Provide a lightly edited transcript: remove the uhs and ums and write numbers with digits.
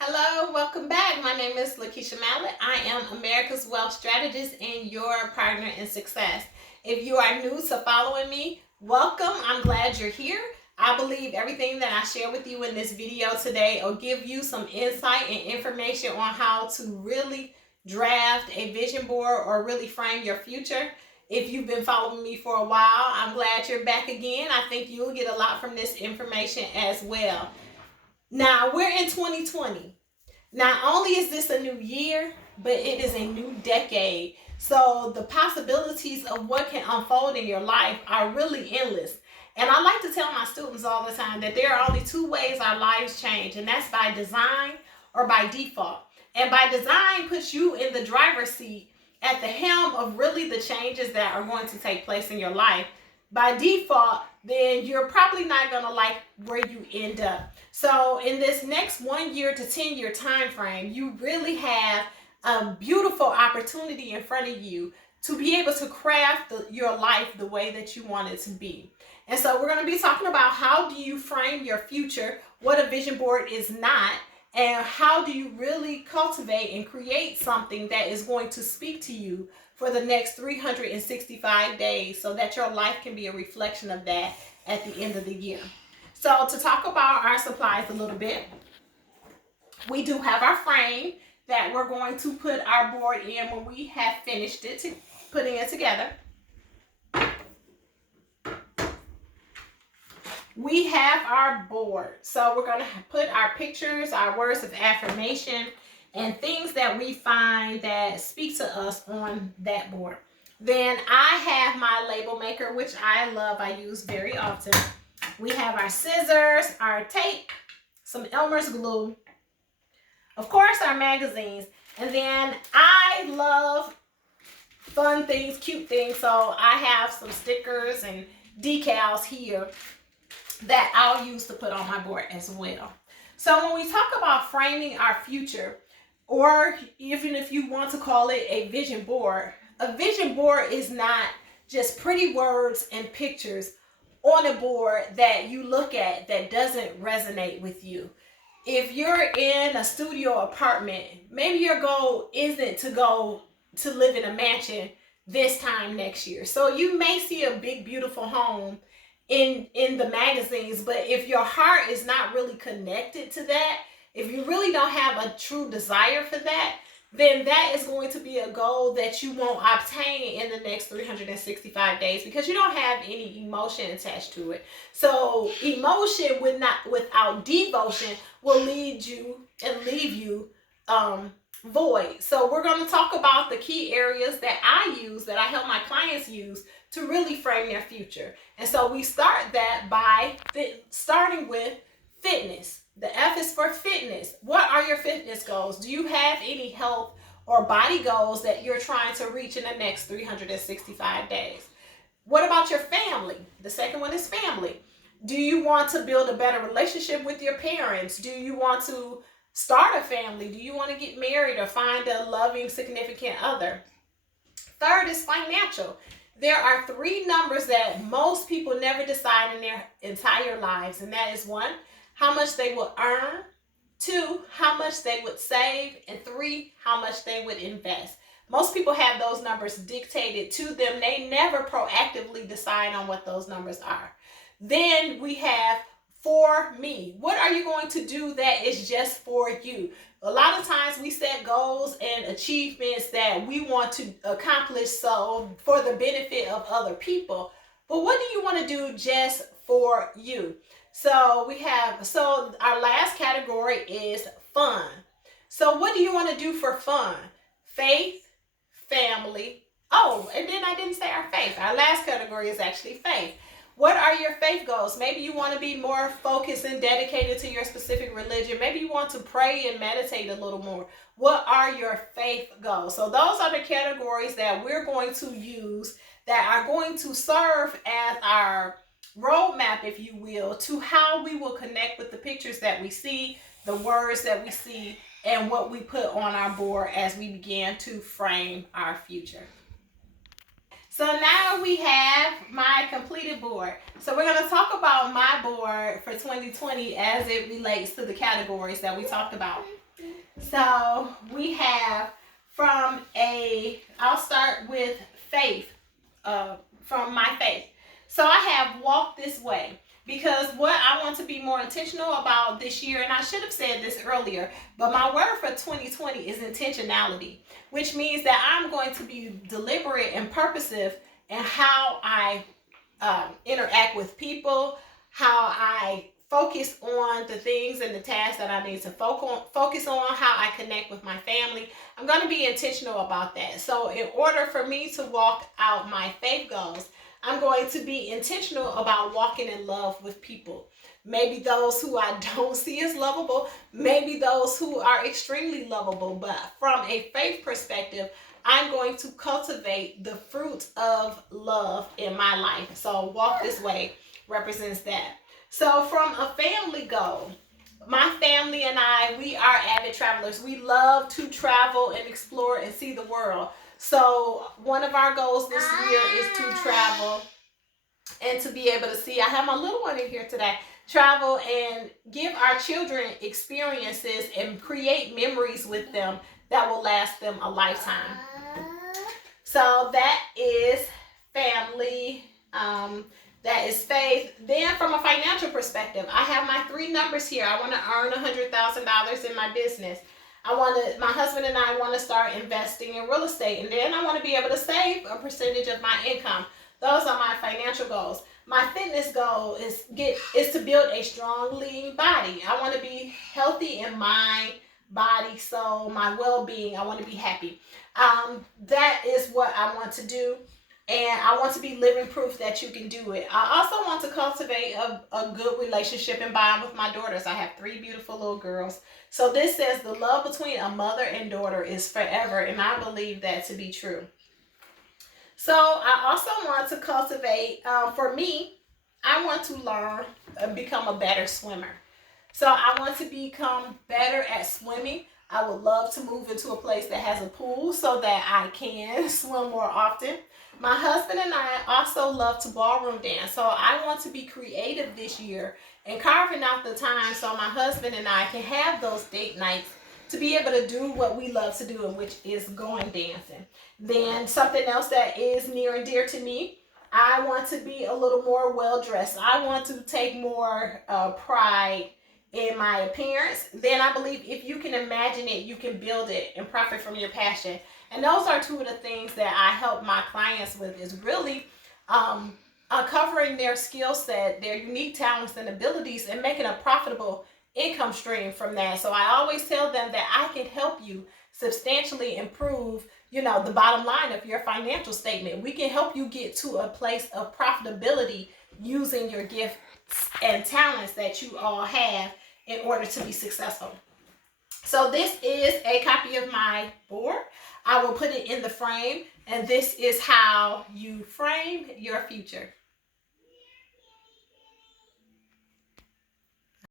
Hello, welcome back. My name is LaKeisha Mallett. I am America's Wealth Strategist and your partner in success. If you are new to following me, welcome. I'm glad you're here. I believe everything that I share with you in this video today will give you some insight and information on how to really draft a vision board or really frame your future. If you've been following me for a while, I'm glad you're back again. I think you'll get a lot from this information as well. Now, we're in 2020. Not only is this a new year, but it is a new decade. So the possibilities of what can unfold in your life are really endless. And I like to tell my students all the time that there are only two ways our lives change, and that's by design or by default. And by design puts you in the driver's seat at the helm of really the changes that are going to take place in your life. By default, then you're probably not going to like where you end up. So in this next 1 year to 10-year time frame, you really have a beautiful opportunity in front of you to be able to craft your life the way that you want it to be. And so we're going to be talking about how do you frame your future, what a vision board is not, and how do you really cultivate and create something that is going to speak to you for the next 365 days so that your life can be a reflection of that at the end of the year. So to talk about our supplies a little bit, we do have our frame that we're going to put our board in when we have finished putting it together. We have our board. So we're going to put our pictures, our words of affirmation, and things that we find that speak to us on that board. Then I have my label maker, which I love. I use very often. We have our scissors, our tape, some Elmer's glue, of course our magazines, and then I love fun things, cute things, so I have some stickers and decals here that I'll use to put on my board as well. So when we talk about framing our future, or even if you want to call it a vision board is not just pretty words and pictures on a board that you look at that doesn't resonate with you. If you're in a studio apartment, maybe your goal isn't to go to live in a mansion this time next year. So you may see a big, beautiful home in the magazines, but if your heart is not really connected to that, if you really don't have a true desire for that, then that is going to be a goal that you won't obtain in the next 365 days because you don't have any emotion attached to it. So emotion without devotion will lead you and leave you void. So we're going to talk about the key areas that I help my clients use to really frame their future. And so we start that by starting with fitness. The F is for fitness. What are your fitness goals? Do you have any health or body goals that you're trying to reach in the next 365 days? What about your family? The second one is family. Do you want to build a better relationship with your parents? Do you want to start a family? Do you want to get married or find a loving, significant other? Third is financial. There are three numbers that most people never decide in their entire lives, and that is one, how much they will earn, two, how much they would save, and three, how much they would invest. Most people have those numbers dictated to them. They never proactively decide on what those numbers are. Then we have for me. What are you going to do that is just for you? A lot of times we set goals and achievements that we want to accomplish so for the benefit of other people. But what do you want to do just for you? So our last category is fun. So what do you want to do for fun? Faith, family. Oh, and then I didn't say our faith. Our last category is actually faith. What are your faith goals? Maybe you want to be more focused and dedicated to your specific religion. Maybe you want to pray and meditate a little more. What are your faith goals? So those are the categories that we're going to use that are going to serve as our roadmap, if you will, to how we will connect with the pictures that we see, the words that we see, and what we put on our board as we begin to frame our future. So now we have my completed board. So we're going to talk about my board for 2020 as it relates to the categories that we talked about. So we have I'll start with faith, from my faith. So I have walked this way because what I want to be more intentional about this year, and I should have said this earlier, but my word for 2020 is intentionality, which means that I'm going to be deliberate and purposive in how I interact with people, how I focus on the things and the tasks that I need to focus on, how I connect with my family. I'm going to be intentional about that. So in order for me to walk out my faith goals, I'm going to be intentional about walking in love with people. Maybe those who I don't see as lovable, maybe those who are extremely lovable, but from a faith perspective, I'm going to cultivate the fruit of love in my life. So walk this way represents that. So from a family goal, my family and I, we are avid travelers. We love to travel and explore and see the world. So one of our goals this year is to travel and to be able to see. I have my little one in here today. Travel and give our children experiences and create memories with them that will last them a lifetime. So that is family. That is faith. Then from a financial perspective, I have my 3 numbers here. I want to earn $100,000 in my business. My husband and I want to start investing in real estate, and then I want to be able to save a percentage of my income. Those are my financial goals. My fitness goal is to build a strong, lean body. I want to be healthy in mind, body, soul, my well-being. I want to be happy. That is what I want to do. And I want to be living proof that you can do it. I also want to cultivate a good relationship and bond with my daughters. I have 3 beautiful little girls. So this says the love between a mother and daughter is forever. And I believe that to be true. So I also want to cultivate, for me, I want to learn and become a better swimmer. So I want to become better at swimming. I would love to move into a place that has a pool so that I can swim more often. My husband and I also love to ballroom dance. So I want to be creative this year and carving out the time so my husband and I can have those date nights to be able to do what we love to do, which is going dancing. Then something else that is near and dear to me, I want to be a little more well-dressed. I want to take more pride in my appearance. Then I believe if you can imagine it, you can build it and profit from your passion. And those are 2 of the things that I help my clients with, is really uncovering their skill set, their unique talents and abilities, and making a profitable income stream from that. So I always tell them that I can help you substantially improve, the bottom line of your financial statement. We can help you get to a place of profitability using your gifts and talents that you all have in order to be successful. So this is a copy of my board. I will put it in the frame, and this is how you frame your future.